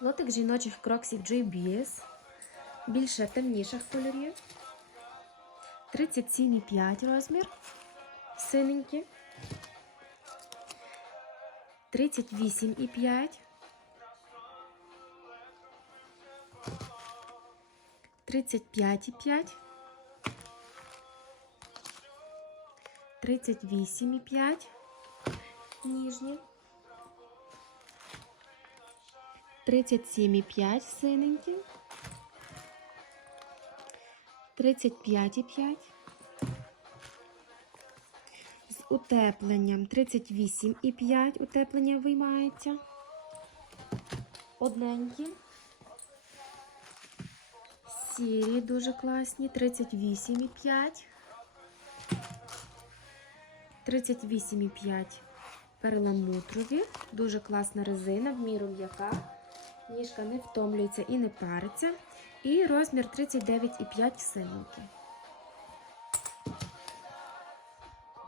Лотик жіночих кроксів JBS. Більше темніших кольорів. 37,5 розмір. Синенькі. 38,5. 35,5. 38,5. Ніжні. 37,5 синенькі. 35,5. З утепленням 38,5 утеплення виймається. Одненькі. Сірі дуже класні. 38,5. 38,5 перламутрові. Дуже класна резина, в міру м'яка. Ніжка не втомлюється і не париться. І розмір 39,5 синенький.